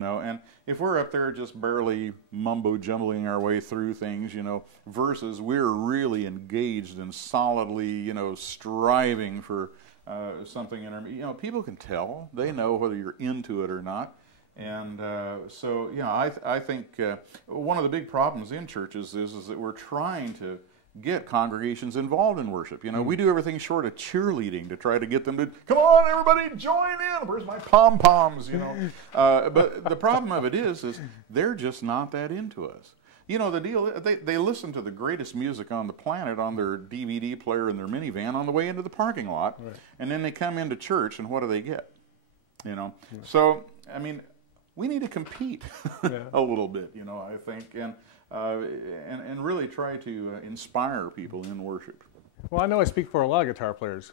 know, and if we're up there just barely mumbo-jumbling our way through things, versus we're really engaged and solidly, striving for something in our, people can tell. They know whether you're into it or not. And so, I think one of the big problems in churches is that we're trying to get congregations involved in worship. We do everything short of cheerleading to try to get them to, come on, everybody, join in. Where's my pom-poms, But the problem of it is they're just not that into us. The deal, they listen to the greatest music on the planet on their DVD player in their minivan on the way into the parking lot. Right. And then they come into church, and what do they get? Yeah. So, I mean, we need to compete a little bit, I think, and really try to inspire people in worship. Well, I know I speak for a lot of guitar players.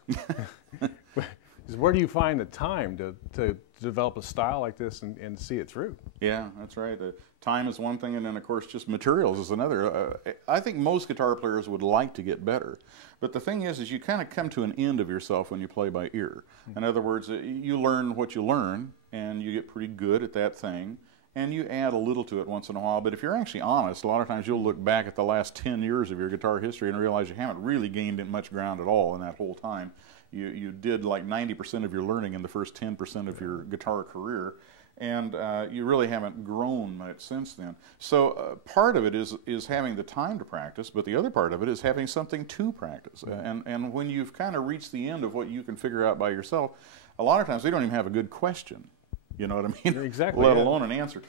Where do you find the time to develop a style like this and see it through? Yeah, that's right. Time is one thing, and then, of course, just materials is another. I think most guitar players would like to get better. But the thing is you kind of come to an end of yourself when you play by ear. In other words, you learn what you learn, and you get pretty good at that thing, and you add a little to it once in a while. But if you're actually honest, a lot of times you'll look back at the last 10 years of your guitar history and realize you haven't really gained much ground at all in that whole time. You did like 90% of your learning in the first 10% of your guitar career, and you really haven't grown much since then. So part of it is having the time to practice, but the other part of it is having something to practice. And when you've kind of reached the end of what you can figure out by yourself, a lot of times they don't even have a good question. You know what I mean? Exactly. Let alone an answer.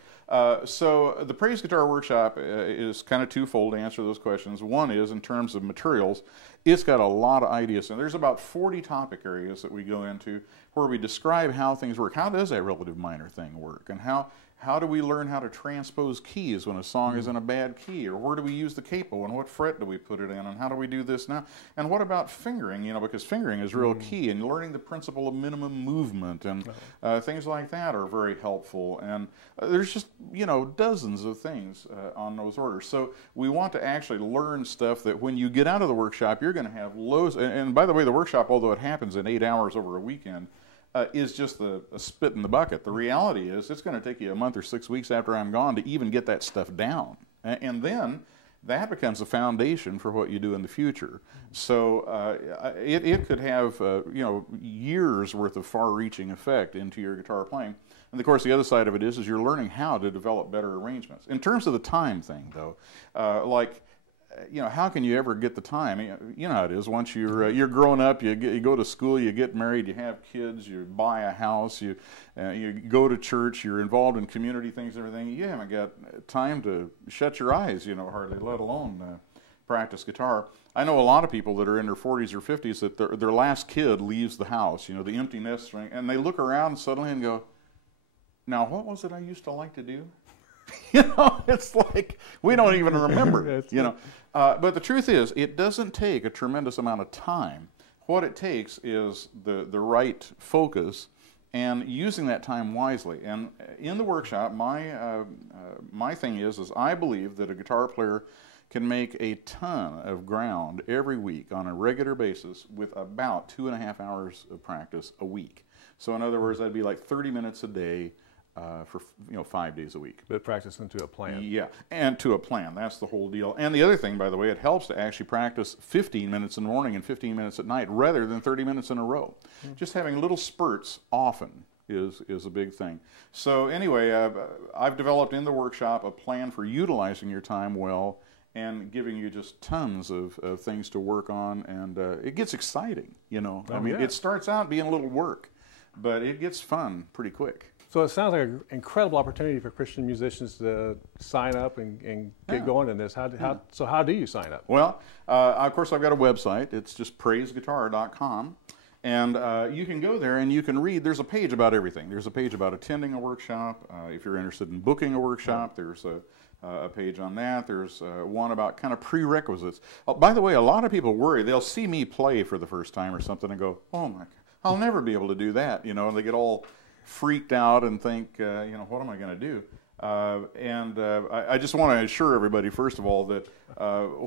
So the Praise Guitar Workshop is kind of twofold to answer those questions. One is, in terms of materials, it's got a lot of ideas. And there's about 40 topic areas that we go into where we describe how things work. How does that relative minor thing work? And how do we learn how to transpose keys when a song is in a bad key? Or where do we use the capo, and what fret do we put it in, and how do we do this now? And what about fingering, because fingering is real key, and learning the principle of minimum movement and things like that are very helpful. And there's just, dozens of things on those orders. So we want to actually learn stuff that when you get out of the workshop, you're going to have loads. And by the way, the workshop, although it happens in 8 hours over a weekend, is just a spit in the bucket. The reality is it's going to take you a month or 6 weeks after I'm gone to even get that stuff down. And then that becomes a foundation for what you do in the future. So it could have years worth of far-reaching effect into your guitar playing. And of course the other side of it is you're learning how to develop better arrangements. In terms of the time thing though, how can you ever get the time? You know how it is. Once you're grown up, you go to school, you get married, you have kids, you buy a house, you go to church, you're involved in community things and everything. You haven't got time to shut your eyes, hardly, let alone practice guitar. I know a lot of people that are in their 40s or 50s that their last kid leaves the house, the empty nest thing, and they look around suddenly and go, now what was it I used to like to do? It's like we don't even remember, But the truth is, it doesn't take a tremendous amount of time. What it takes is the right focus and using that time wisely. And in the workshop, my thing is I believe that a guitar player can make a ton of ground every week on a regular basis with about 2.5 hours of practice a week. So in other words, that'd be like 30 minutes a day. For 5 days a week. But practice into a plan. Yeah, and to a plan. That's the whole deal. And the other thing, by the way, it helps to actually practice 15 minutes in the morning and 15 minutes at night rather than 30 minutes in a row. Just having little spurts often is a big thing. So anyway, I've developed in the workshop a plan for utilizing your time well and giving you just tons of things to work on, and it gets exciting, It starts out being a little work, but it gets fun pretty quick. So it sounds like an incredible opportunity for Christian musicians to sign up and get going in this. So how do you sign up? Well, of course, I've got a website. It's just praiseguitar.com. And you can go there and you can read. There's a page about everything. There's a page about attending a workshop. If you're interested in booking a workshop, there's a page on that. There's one about kind of prerequisites. By the way, a lot of people worry. They'll see me play for the first time or something and go, oh, my God, I'll never be able to do that. And they get all freaked out and think, what am I going to do? I just want to assure everybody, first of all, that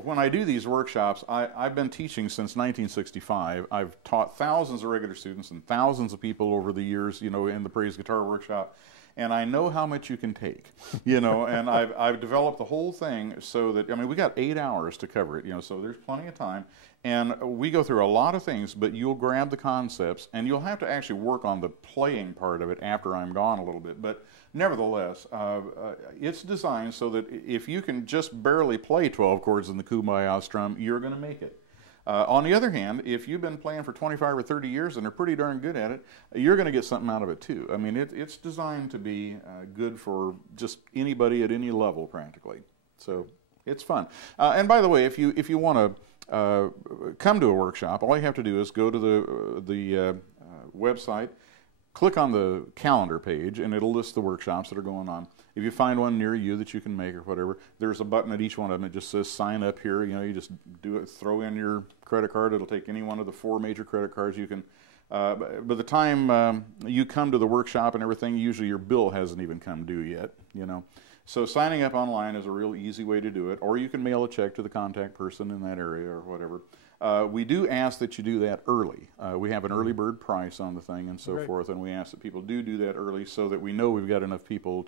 when I do these workshops, I've been teaching since 1965. I've taught thousands of regular students and thousands of people over the years, in the Praise Guitar Workshop. and I know how much you can take, you know, and I've developed the whole thing so that, I mean, we got 8 hours to cover it, you know, so there's plenty of time, and we go through a lot of things, but you'll grab the concepts, and you'll have to actually work on the playing part of it after I'm gone a little bit, but nevertheless, it's designed so that if you can just barely play 12 chords in the Kumbaya strum, you're going to make it. On the other hand, if you've been playing for 25 or 30 years and are pretty darn good at it, you're going to get something out of it too. I mean, it's designed to be good for just anybody at any level practically. So it's fun. And by the way, if you want to come to a workshop, all you have to do is go to the website, click on the calendar page, and it'll list the workshops that are going on. If you find one near you that you can make or whatever, there's a button at each one of them that just says sign up here. You know, you just do it, throw in your credit card. It'll take any one of the 4 major credit cards you can. By the time you come to the workshop and everything, usually your bill hasn't even come due yet, you know. So signing up online is a real easy way to do it, or you can mail a check to the contact person in that area or whatever. We do ask that you do that early. We have an early bird price on the thing and so forth, and we ask that people do that early so that we know we've got enough people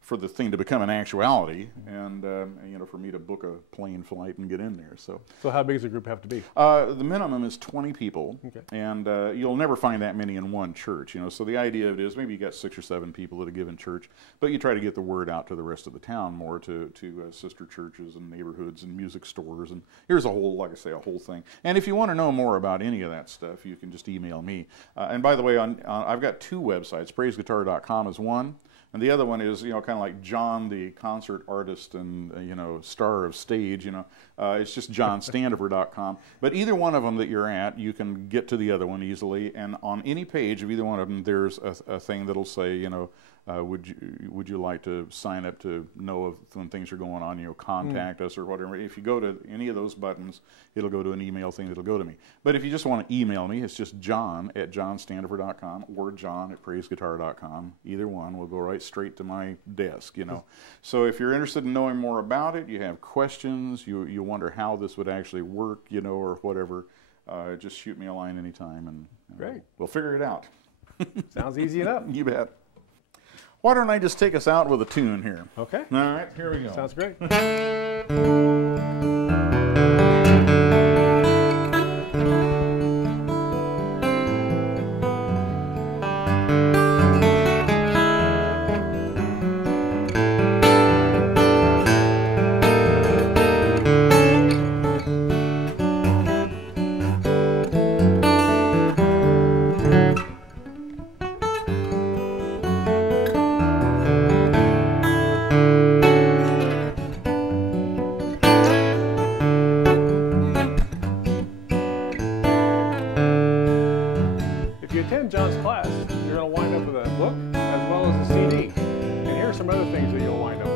for the thing to become an actuality, and you know, for me to book a plane flight and get in there. So how big does the group have to be? The minimum is 20 people, and you'll never find that many in one church. You know, so the idea of it is maybe you got 6 or 7 people at a given church, but you try to get the word out to the rest of the town more, to sister churches and neighborhoods and music stores, and here's a whole, like I say, a whole thing. And if you want to know more about any of that stuff, you can just email me. And by the way, I've got 2 websites. PraiseGuitar.com is one, and the other one is, you know, kind of like John, the concert artist and you know, star of stage. You know, it's just JohnStandefer.com. But either one of them that you're at, you can get to the other one easily. And on any page of either one of them, there's a thing that'll say, you know, would you like to sign up to know of when things are going on, you know, contact us or whatever. If you go to any of those buttons, it'll go to an email thing that'll go to me. But if you just want to email me, it's just John@JohnStandefer.com or John@PraiseGuitar.com. Either one will go right straight to my desk, you know. So if you're interested in knowing more about it, you have questions, you wonder how this would actually work, you know, or whatever, just shoot me a line anytime, and Great. We'll figure it out. Sounds easy enough. You bet. Why don't I just take us out with a tune here? Okay. All right, here we go. Sounds great. John's class, you're going to wind up with a book as well as a CD. And here are some other things that you'll wind up with.